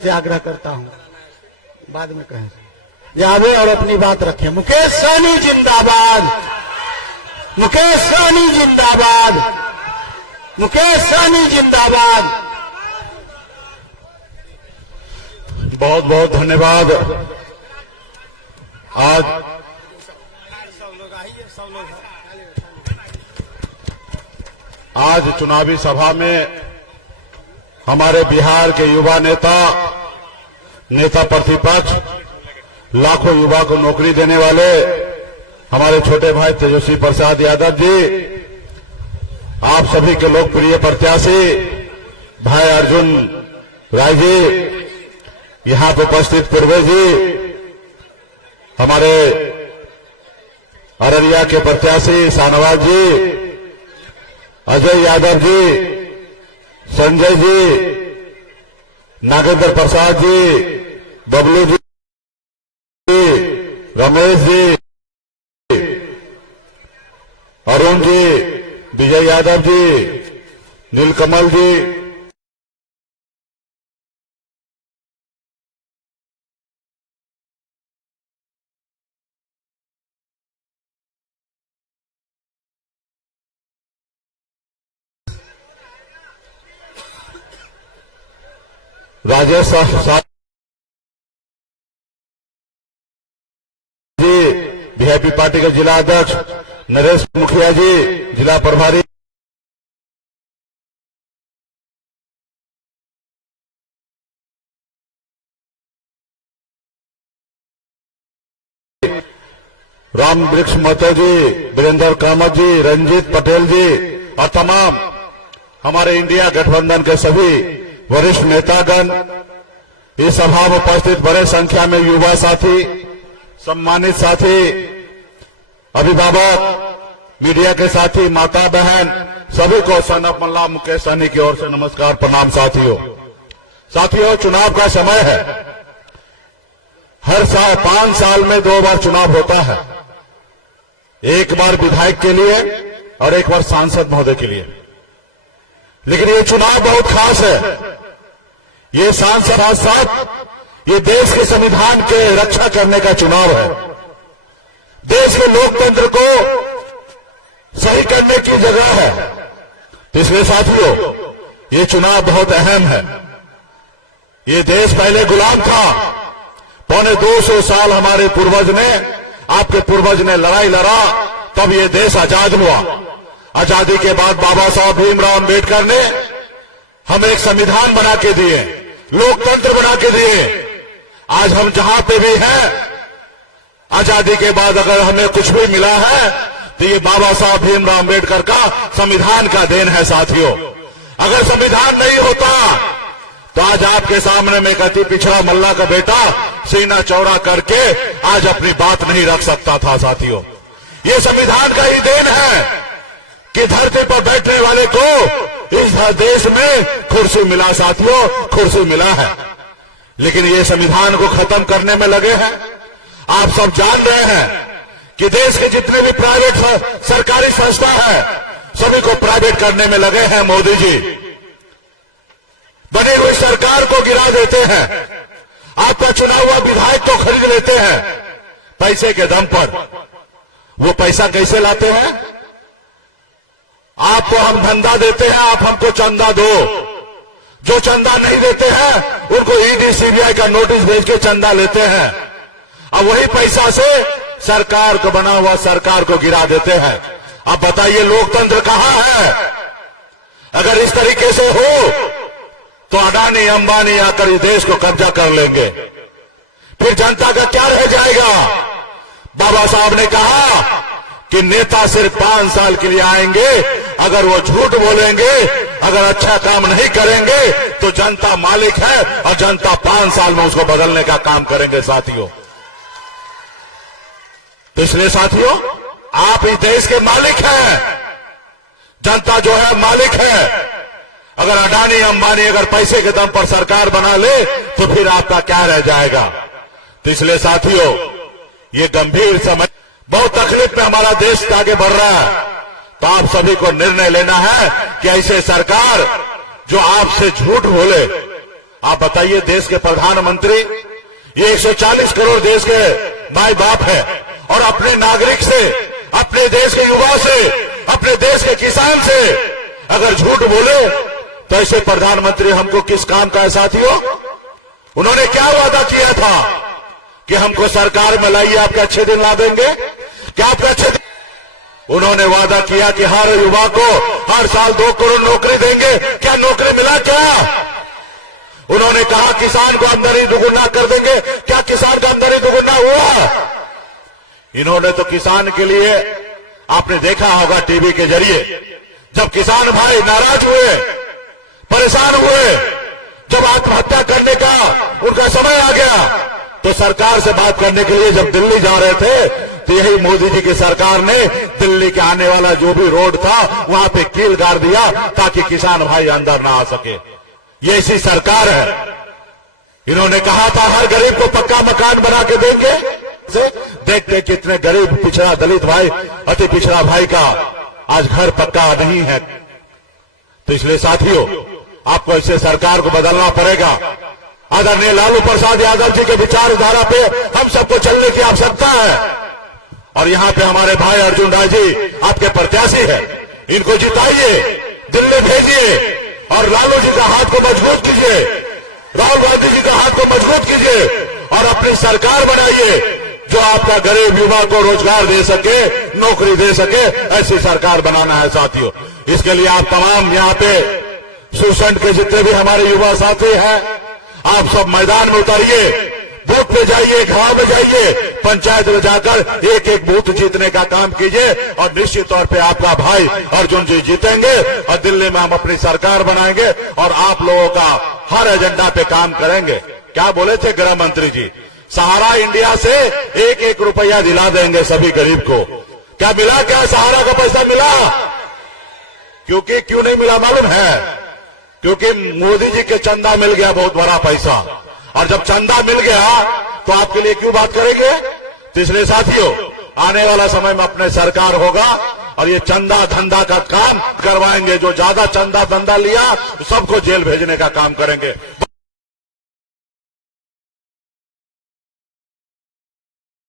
से आग्रह करता हूं, बाद में कहें, जावे और अपनी बात रखें। मुकेश सहनी जिंदाबाद, मुकेश सहनी जिंदाबाद, मुकेश सहनी जिंदाबाद। बहुत बहुत धन्यवाद। आज चुनावी सभा में हमारे बिहार के युवा नेता प्रतिपक्ष, लाखों युवा को नौकरी देने वाले हमारे छोटे भाई तेजस्वी प्रसाद यादव जी, आप सभी के लोकप्रिय प्रत्याशी भाई अर्जुन राय जी, यहां पर उपस्थित पूर्वे जी, हमारे अररिया के प्रत्याशी शाहनवाज जी, अजय यादव जी, संजय जी, नागेंद्र प्रसाद जी, बबलू जी, रमेश जी, अरुण जी, विजय यादव जी, नीलकमल जी, राजेश साहब जी, वीआईपी पार्टी के जिला अध्यक्ष नरेश मुखिया जी, जिला प्रभारी राम वृक्ष महतो जी, वीरेंद्र कामत जी, रंजीत पटेल जी और तमाम हमारे इंडिया गठबंधन के सभी वरिष्ठ नेतागण, इस सभा में उपस्थित बड़े संख्या में युवा साथी, सम्मानित साथी, अभिभावक, मीडिया के साथी, माता बहन, सभी को सनफ मल्ला मुकेश सहनी की ओर से नमस्कार प्रणाम। साथियों, चुनाव का समय है। हर साल 5 साल में 2 बार चुनाव होता है, एक बार विधायक के लिए और एक बार सांसद महोदय के लिए। लेकिन ये चुनाव बहुत खास है। ये सांसद साथ ये देश के संविधान के रक्षा करने का चुनाव है। देश के लोकतंत्र को सही करने की जगह है। तो इसलिए साथियों, ये चुनाव बहुत अहम है। ये देश पहले गुलाम था। 250 साल हमारे पूर्वज ने, आपके पूर्वज ने लड़ाई लड़ा, तब ये देश आजाद हुआ। आजादी के बाद बाबा साहब भीमराव अम्बेडकर ने हमें एक संविधान बना के दिए, लोकतंत्र बना के दिए। आज हम जहां पे भी हैं, आजादी के बाद अगर हमें कुछ भी मिला है तो ये बाबा साहब भीमराव अम्बेडकर का संविधान का देन है। साथियों, अगर संविधान नहीं होता तो आज आपके सामने में एक अति पिछड़ा मल्ला का बेटा सीना चौड़ा करके आज अपनी बात नहीं रख सकता था। साथियों, ये संविधान का ही देन है कि धरती पर बैठने वाले को इस देश में कुर्सी मिला। साथियों, कुर्सी मिला है, लेकिन ये संविधान को खत्म करने में लगे हैं। आप सब जान रहे हैं कि देश के जितने भी प्राइवेट सरकारी संस्था है, सभी को प्राइवेट करने में लगे हैं। मोदी जी बनी हुई सरकार को गिरा देते हैं। आपका चुना हुआ विधायक को खरीद लेते हैं पैसे के दम पर। वो पैसा कैसे लाते हैं? आपको हम धंधा देते हैं, आप हमको चंदा दो। जो चंदा नहीं देते हैं उनको ईडी सीबीआई का नोटिस भेज के चंदा लेते हैं। अब वही पैसा से सरकार को बना हुआ सरकार को गिरा देते हैं। अब बताइए, लोकतंत्र कहां है? अगर इस तरीके से हो तो अडानी अंबानी आकर इस देश को कब्जा कर लेंगे, फिर जनता का क्या रह जाएगा? बाबा साहब ने कहा कि नेता सिर्फ 5 साल के लिए आएंगे। अगर वो झूठ बोलेंगे, अगर अच्छा काम नहीं करेंगे तो जनता मालिक है और जनता 5 साल में उसको बदलने का काम करेंगे। साथियों, तो इसलिए साथियों, आप इस देश के मालिक हैं। जनता जो है मालिक है। अगर अडानी अंबानी अगर पैसे के दम पर सरकार बना ले तो फिर आपका क्या रह जाएगा? तो इसलिए साथियों, ये गंभीर समय, बहुत तकलीफ में हमारा देश आगे बढ़ रहा है। तो आप सभी को निर्णय लेना है कि ऐसे सरकार जो आपसे झूठ बोले, आप बताइए, देश के प्रधानमंत्री, ये 140 करोड़ देश के माई बाप है, और अपने नागरिक से, अपने देश के युवा से, अपने देश के किसान से अगर झूठ बोले तो ऐसे प्रधानमंत्री हमको किस काम का है साथियों? उन्होंने क्या वादा किया था कि हमको सरकार में लाइए, आपके अच्छे दिन ला देंगे? क्या आपके अच्छे दिन? उन्होंने वादा किया कि हर युवा को हर साल 2 करोड़ नौकरी देंगे। क्या नौकरी मिला? क्या उन्होंने कहा किसान को आमदनी दुगुना कर देंगे? क्या किसान का आमदनी दुगुना हुआ? इन्होंने तो किसान के लिए, आपने देखा होगा टीवी के जरिए, जब किसान भाई नाराज हुए, परेशान हुए, जब आत्महत्या करने का उनका समय आ गया, तो सरकार से बात करने के लिए जब दिल्ली जा रहे थे, तो यही मोदी जी की सरकार ने दिल्ली के आने वाला जो भी रोड था वहां पे कील गाड़ दिया ताकि किसान भाई अंदर ना आ सके। ये ऐसी सरकार है। इन्होंने कहा था हर गरीब को पक्का मकान बना के देंगे। देखते कितने गरीब, पिछड़ा, दलित भाई, अति पिछड़ा भाई का आज घर पक्का नहीं है। तो इसलिए साथियों, आपको ऐसे सरकार को बदलना पड़ेगा। आदरणीय लालू प्रसाद यादव जी के विचारधारा पे हम सबको चलने की आवश्यकता है। और यहां पे हमारे भाई अर्जुन राय जी आपके प्रत्याशी है, इनको जिताइए, दिल्ली भेजिए और लालू जी का हाथ को मजबूत कीजिए, राहुल गांधी जी का हाथ को मजबूत कीजिए और अपनी सरकार बनाइए जो आपका गरीब युवा को रोजगार दे सके, नौकरी दे सके। ऐसी सरकार बनाना है साथियों। इसके लिए आप तमाम यहां पे सुसंड के जितने भी हमारे युवा साथी हैं, आप सब मैदान में उतारिए, बूथ पे जाइए, गांव में जाइए, पंचायत में जाकर एक एक बूथ जीतने का काम कीजिए और निश्चित तौर पे आपका भाई अर्जुन जी जीतेंगे और दिल्ली में हम अपनी सरकार बनाएंगे और आप लोगों का हर एजेंडा पे काम करेंगे। क्या बोले थे गृह मंत्री जी? सहारा इंडिया से 1-1 रुपया दिला देंगे सभी गरीब को। क्या मिला? क्या सहारा का पैसा मिला? क्योंकि क्यों नहीं मिला मालूम है? क्योंकि मोदी जी के चंदा मिल गया बहुत बड़ा पैसा, और जब चंदा मिल गया तो आपके लिए क्यों बात करेंगे? तो इसलिए साथियों, आने वाला समय में अपने सरकार होगा और ये चंदा धंधा का काम करवाएंगे। जो ज्यादा चंदा धंधा लिया सबको जेल भेजने का काम करेंगे।